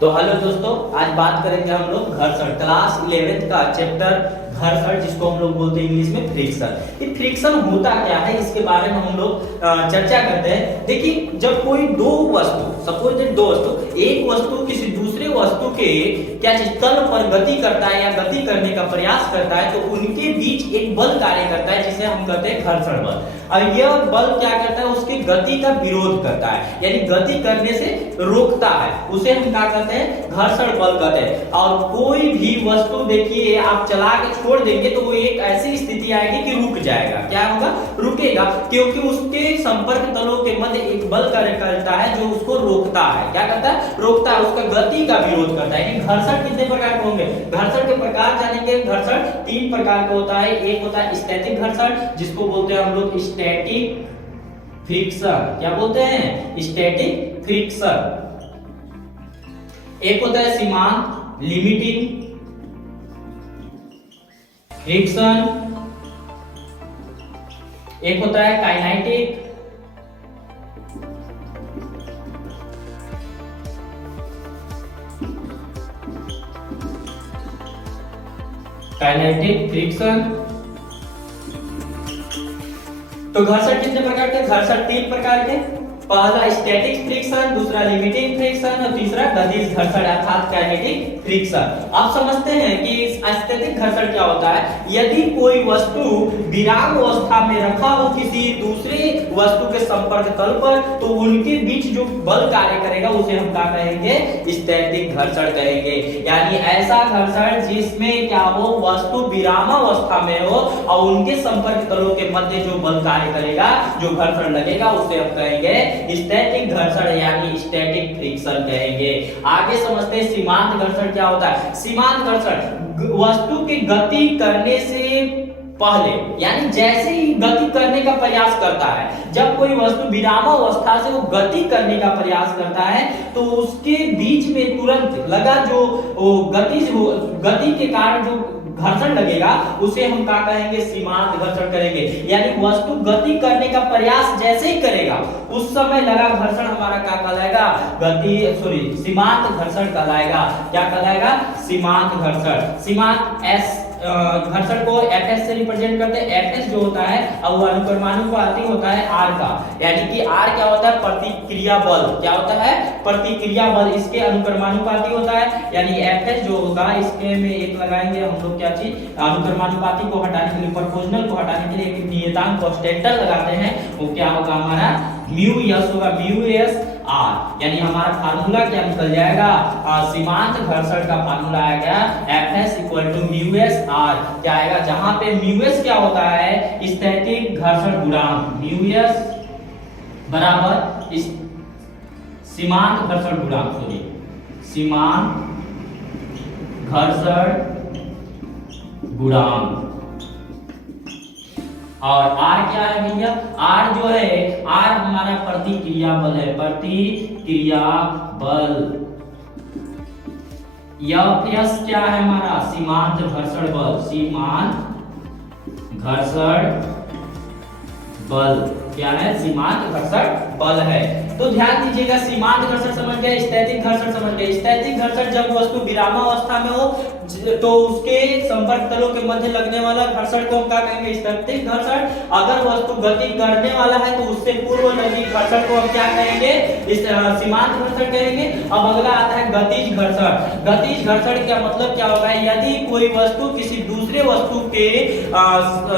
तो हेलो दोस्तों, आज बात करेंगे हम लोग घर्षण क्लास 11th का चैप्टर घर्षण, जिसको हम लोग बोलते हैं इंग्लिश में फ्रिक्शन। ये फ्रिक्शन होता क्या है, इसके बारे में हम लोग चर्चा करते हैं। देखिए, जब कोई दो वस्तु, सपोज दैट दो वस्तु, एक वस्तु किसी दूसरे वस्तु के क्या चीज तल पर गति करता है या गति करने का प्रयास करता है, तो उनके बीच एक बल कार्य करता है जिसे हम कहते हैं घर्षण बल। और यह बल क्या करता है, उसकी गति का विरोध करता है, यानी गति करने से रोकता है, उसे हम क्या कहते हैं, घर्षण बल कहते हैं। और कोई भी वस्तु देखिए आप चला के छोड़ देंगे तो वो एक ऐसी स्थिति आएगी कि रुक जाएगा। क्या होगा, रुकेगा, क्योंकि उसके संपर्क तलों के मध्य एक बल कार्य करता है जो उसको रोकता है। क्या करता है, रोकता है, उसका गति का विरोध करता है। यानी घर्षण कितने प्रकार के होंगे, घर्षण के प्रकार जानेंगे। घर्षण तीन प्रकार का होता है। एक होता है स्थैतिक घर्षण, जिसको बोलते हैं हम लोग स्टैटिक फ्रिक्शन। क्या बोलते हैं, स्टैटिक फ्रिक्शन। एक होता है सीमांत लिमिटिंग फ्रिक्शन। एक होता है काइनेटिक फ्रिक्शन। तो घर्षण कितने प्रकार के, घर्षण तीन प्रकार के। पहला स्टैटिक फ्रिक्शन, दूसरा लिमिटिंग फ्रिक्शन और तीसरा गतिज घर्षण अर्थात काइनेटिक फ्रिक्शन। आप समझते हैं कि स्टैटिक घर्षण क्या होता है, यदि कोई वस्तु विराम अवस्था में रखा हो किसी दूसरे वस्तु के संपर्क तल पर, तो उनके बीच जो बल कार्य करेगा उसे हम क्या कहेंगे, स्टैटिक घर्षण कहेंगे। यानी ऐसा घर्षण जिसमें क्या हो, वस्तु विराम अवस्था में हो और उनके संपर्क तलों के मध्य जो बल कार्य करेगा, जो घर्षण लगेगा, उसे हम कहेंगे स्टैटिक घर्षण यानी स्टैटिक फ्रिक्शन कहेंगे। आगे समझते हैं सीमांत घर्षण क्या होता है। सीमांत घर्षण वस्तु की गति करने से पहले, यानी जैसे ही गति करने का प्रयास करता है, जब कोई वस्तु विराम अवस्था से वो गति करने का प्रयास करता है, तो उसके बीच में तुरंत लगा जो गति के कारण जो घर्षण लगेगा, उसे हम क्या कहेंगे, सीमांत घर्षण करेंगे। यानी वस्तु गति करने का प्रयास जैसे ही करेगा, उस समय लगा घर्षण हमारा क्या कहलाएगा, सीमांत घर्षण कहलाएगा। क्या कहलाएगा, सीमांत घर्षण। सीमांत घर्षण को Fs से रिप्रेजेंट करते हैं। Fs जो होता है अब वो अनुक्रमानुपाती होता है R का, यानी कि R क्या होता है, प्रतिक्रिया बल। क्या होता है, प्रतिक्रिया बल, इसके अनुक्रमानुपाती होता है। यानी Fs जो होगा, इसके में एक लगाएंगे हम लोग, क्या चीज, अनुक्रमानुपाती को हटाने के लिए, प्रोपोर्शनल को हटाने के लिए एक नियतांक कांस्टेंट लगाते हैं। वो क्या होगा, हमारा म्यू यस होगा, म्यू एस आर। यानी हमारा फार्मूला क्या निकल जाएगा, सीमांत घर्षण का फार्मूला आएगा Fs equal to mu S R. क्या आएगा, जहां पे म्यू एस क्या होता है, स्थैतिक घर्षण गुणांक, म्यू एस बराबर सीमांत घर्षण गुणांक, सीमांत घर्षण गुणांक। और R क्या है भैया, R जो है, R हमारा प्रतिक्रिया बल है, प्रतिक्रिया बल। Fs क्या है हमारा, सीमांत घर्षण बल, सीमांत घर्षण बल। क्या है, सीमांत घर्षण बल है। तो ध्यान दीजिएगा, सीमांत घर्षण समझ गए, स्थैतिक घर्षण समझ गए। स्थैतिक घर्षण जब वस्तु विरामावस्था में हो तो उसके संपर्क तलों के मध्य लगने वाला घर्षण को क्या कहेंगे, स्थैतिक घर्षण। अगर वस्तु गति करने वाला है तो उससे पूर्व लगी घर्षण को हम क्या कहेंगे, सीमांत घर्षण कहेंगे। अब अगला आता है गतिज घर्षण। गतिज घर्षण का मतलब क्या होगा, यदि कोई वस्तु किसी दूसरे वस्तु के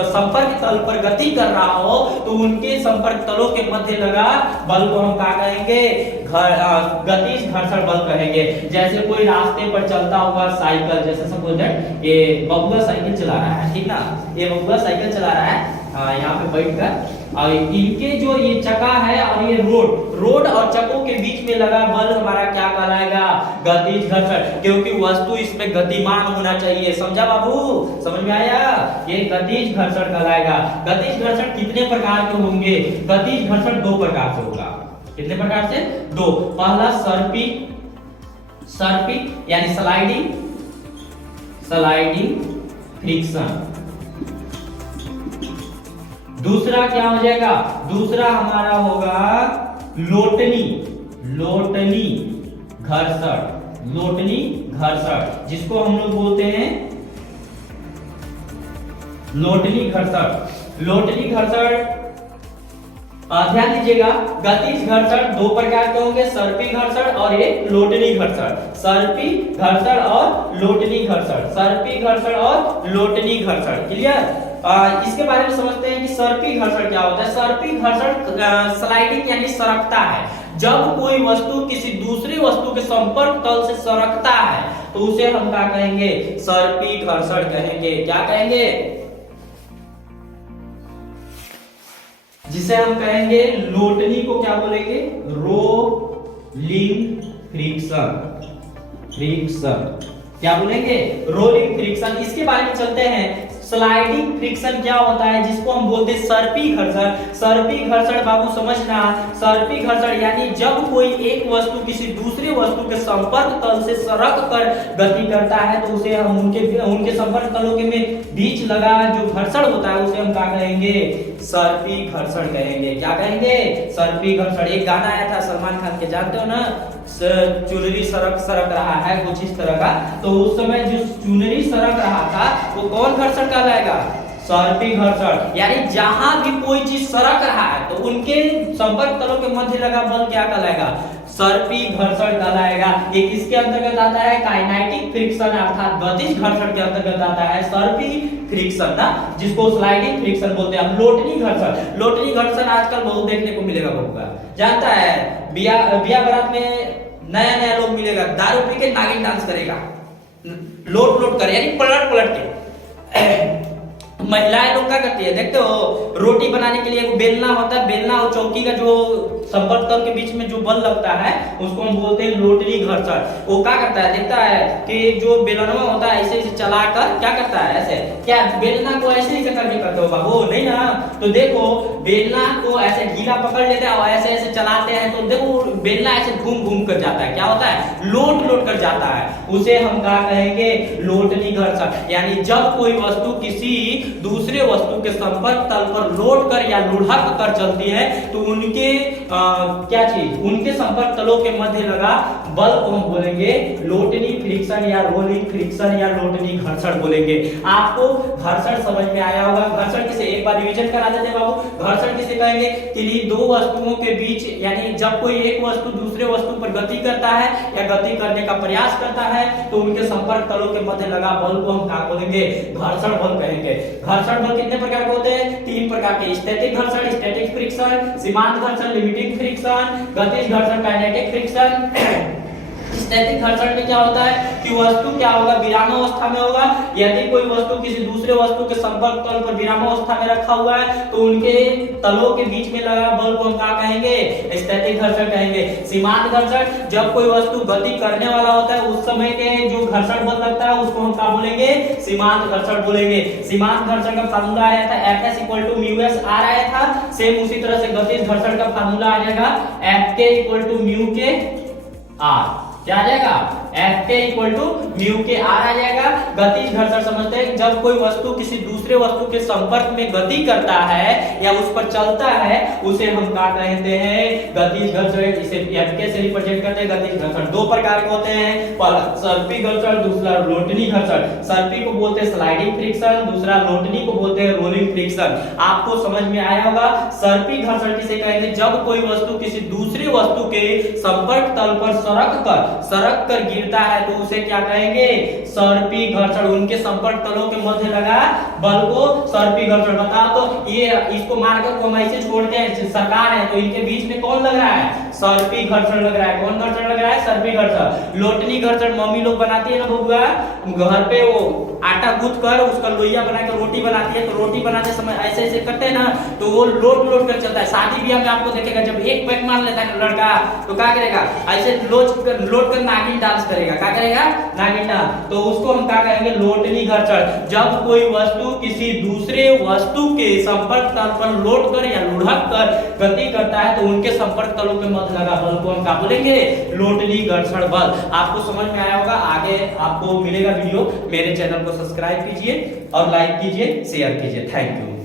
संपर्क तल पर गति कर रहा हो, तो उनके संपर्क तलों के मध्य लगा बल को हम क्या कहेंगे, गतिज घर्षण बल कहेंगे। जैसे कोई रास्ते पर चलता हुआ साइकिल, जैसे सपोज दैट ये बबुआ साइकिल चला रहा है, ठीक ना, ये बबुआ साइकिल चला रहा है यहाँ पे बैठकर, और इनके जो ये चक्का है और ये रोड और चक्कों के बीच में लगा बल हमारा क्या कहलाएगा, गतिज घर्षण। क्योंकि वस्तु इसमें गतिमान होना चाहिए। समझा बाबू, समझ में आया, ये गतिज घर्षण कहलाएगा। गतिज घर्षण कितने प्रकार के होंगे, गतिज घर्षण दो प्रकार से होगा। कितने प्रकार से, दो। पहला सर्पिक यानी स्लाइडिंग फ्रिक्शन। दूसरा क्या हो जाएगा, दूसरा हमारा होगा लोटनी घर्षण, लोटनी घर्षण, जिसको हम लोग बोलते हैं लोटनी घर्षण। लोटनी घर्षण ध्यान दीजिएगा, गतिज घर्षण दो प्रकार के होंगे, सर्पी घर्षण और एक लोटनी घर्षण। सर्पी घर्षण और लोटनी घर्षण, सर्पी घर्षण और लोटनी घर्षण। क्लियर? इसके बारे में समझते हैं कि सर्पी घर्षण क्या होता है। सर्पी घर्षण स्लाइडिंग यानी सरकता है। जब कोई वस्तु किसी दूसरी वस्तु के संपर्क तल से सरकता है तो उसे हम क्या कहेंगे? सर्पी घर्षण कहेंगे। क्या कहेंगे? जिसे हम कहेंगे लोटनी को क्या बोलेंगे? Rolling friction. फ्रिक्शन क्या बोलेंगे? Rolling friction. इसके बारे में चलते हैं। स्लाइडिंग फ्रिक्शन क्या होता है, जिसको हम बोलते हैं सर्पी घर्षण। सर्पी घर्षण बाबू समझना, सर्पी घर्षण यानी जब कोई एक वस्तु किसी दूसरे वस्तु के संपर्क तल से सरक कर गति करता है तो उसे हम उनके संपर्क तलों के में बीच लगा जो घर्षण होता है उसे हम क्या कहेंगे? सर्पी घर्षण कहेंगे। क्या कहेंगे? सर्पी घर्षण। एक गाना आया था सलमान खान के, जानते हो ना, चुनरी सरक सरक रहा है, कुछ इस तरह का। तो उस समय जो चुनरी सरक रहा था वो कौन घर्षण कहलाएगा? सर्पी घर्षण। यानी जहां भी कोई चीज सरक रहा है तो उनके संपर्क तलों के मध्य लगा बल क्या कहलाएगा? सर्पी घर्षण कहलाएगा। ये किसके अंतर्गत आता है? काइनेटिक फ्रिक्शन अर्थात गतिज घर्षण के अंतर्गत आता है सर्पी फ्रिक्शन ना, जिसको स्लाइडिंग फ्रिक्शन बोलते हैं। अब लोटनी घर्षण। लोटनी घर्षण आजकल बहुत देखने को मिलेगा बहुगा, जानता है, बिया बारात में नया नया लोग मिलेगा, दारू पी के नागिन डांस करेगा, लोट लोट कर, यानी पलट पलट के। महिलाएं लोग क्या करती है, देखते हो, रोटी बनाने के लिए एक बेलना होता है, बेलना और चौकी का जो संपर्क तल के बीच में जो बल लगता है उसको हम बोलते हैं लोटनी घर्षण। वो क्या करता है, देखता है कि जो बेलनवा होता है ऐसे ऐसे चलाकर क्या करता है, ऐसे क्या बेलना को ऐसे ऐसे करके करते हो बाबू? नहीं ना। तो देखो बेलना को ऐसे गीला पकड़ लेते हैं और ऐसे ऐसे चलाते हैं तो देखो बेलना ऐसे घूम घूम कर जाता है। क्या होता है? लोट लोट कर जाता है। उसे हम क्या कहेंगे? लोटनी घर्षण। यानी जब कोई वस्तु किसी दूसरे वस्तु के संपर्क तल पर लोट कर या लुढ़क कर चलती है तो उनके क्या चीज, उनके संपर्क तलों के मध्य लगा बल को हम बोलेंगे लोटनी फ्रिक्शन या रोलिंग फ्रिक्शन या लोटनी घर्षण बोलेंगे। आपको घर्षण समझ में आया होगा। घर्षण किसे, एक बार रिवीजन करा देते हैं बाबू। घर्षण किसे कहेंगे? कि दो वस्तुओं के बीच, यानी जब कोई एक वस्तु दूसरे वस्तु पर गति करता है या गति करने का प्रयास करता है तो उनके संपर्क तलों के मध्य लगा बल को हम क्या बोलेंगे? घर्षण बल कहेंगे। घर्षण बल कितने प्रकार के होते हैं? तीन प्रकार के। स्टैटिक घर्षण, स्टैटिक फ्रिक्शन, सीमांत घर्षण, लिमिटिंग फ्रिक्शन, गतिज घर्षण, काइनेटिक फ्रिक्शन। स्टैटिक घर्षण में क्या होता है कि वस्तु क्या होगा? विरामावस्था में होगा। यदि कोई वस्तु किसी दूसरे वस्तु के संपर्क तल पर विरामावस्था में रखा हुआ है तो उनके तलों के बीच में लगा बल को हम क्या कहेंगे? स्टैटिक घर्षण कहेंगे। सीमांत घर्षण, जब कोई वस्तु गति करने वाला होता है उस समय के जो घर्षण बल लगता है उसको हम क्या बोलेंगे? सीमांत घर्षण बोलेंगे। सीमांत घर्षण का फार्मूला आया था Fs = μs r आया था। सेम उसी तरह से गतिज घर्षण का फार्मूला आ जाएगा Fk = μk r। क्या आ जाएगा? Fk = μk r आ जाएगा। गतिज घर्षण समझते हैं, जब कोई वस्तु किसी दूसरे वस्तु के संपर्क में गति करता है या उस पर चलता है उसे हम क्या कहते हैं? गतिज घर्षण। इसे Fk से रिप्रेजेंट करते हैं। गतिज घर्षण दो प्रकार के होते हैं, पहला सर्पी घर्षण, दूसरा लोटनी घर्षण। सर्पी को बोलते हैं स्लाइडिंग फ्रिक्शन, दूसरा लोटनी को बोलते हैं रोलिंग फ्रिक्शन। आपको समझ में आया होगा। सर्पी घर्षण किसे कहेंगे? जब कोई वस्तु किसी दूसरी वस्तु के संपर्क तल पर सरक कर गिरता है तो उसे क्या कहेंगे? सर्पी घर्षण। उनके संपर्क तलों के मध्य लगा बल को सर्पी घर्षण। बताओ तो ये इसको मारकर को हम ऐसे छोड़ते हैं, सरकार है तो इनके बीच में कौन लग रहा है? सर्पी घर्षण लग रहा है। कौन घर्षण लग रहा है? सर्पी घर्षण। लोटनी घर्षण मम्मी लोग बनाती है ना बबुआ, घर पे वो आटा गूंथ कर उसका लोइया बनाकर रोटी बनाती है तो रोटी बनाते समय ऐसे ऐसे करते हैं ना तो वो लोट लोट कर चलता है। शादी ब्याह में आपको देखेगा जब एक पैक मार लेता है लड़का तो क्या करेगा? ऐसे लोट कर नागिन डांस करेगा। क्या करेगा? नागिन डांस। तो उसको हम क्या कहेंगे? लोटनी घर्षण। जब कोई वस्तु किसी दूसरे वस्तु के संपर्क तल पर लोट कर या लुढ़क कर गति करता है तो उनके संपर्क तलों के मध्य लगा बल को हम क्या बोलेंगे? लोटनी घर्षण बल। आपको समझ में आया होगा। आगे आपको मिलेगा वीडियो। मेरे चैनल को सब्सक्राइब कीजिए और लाइक कीजिए, शेयर कीजिए। Thank you.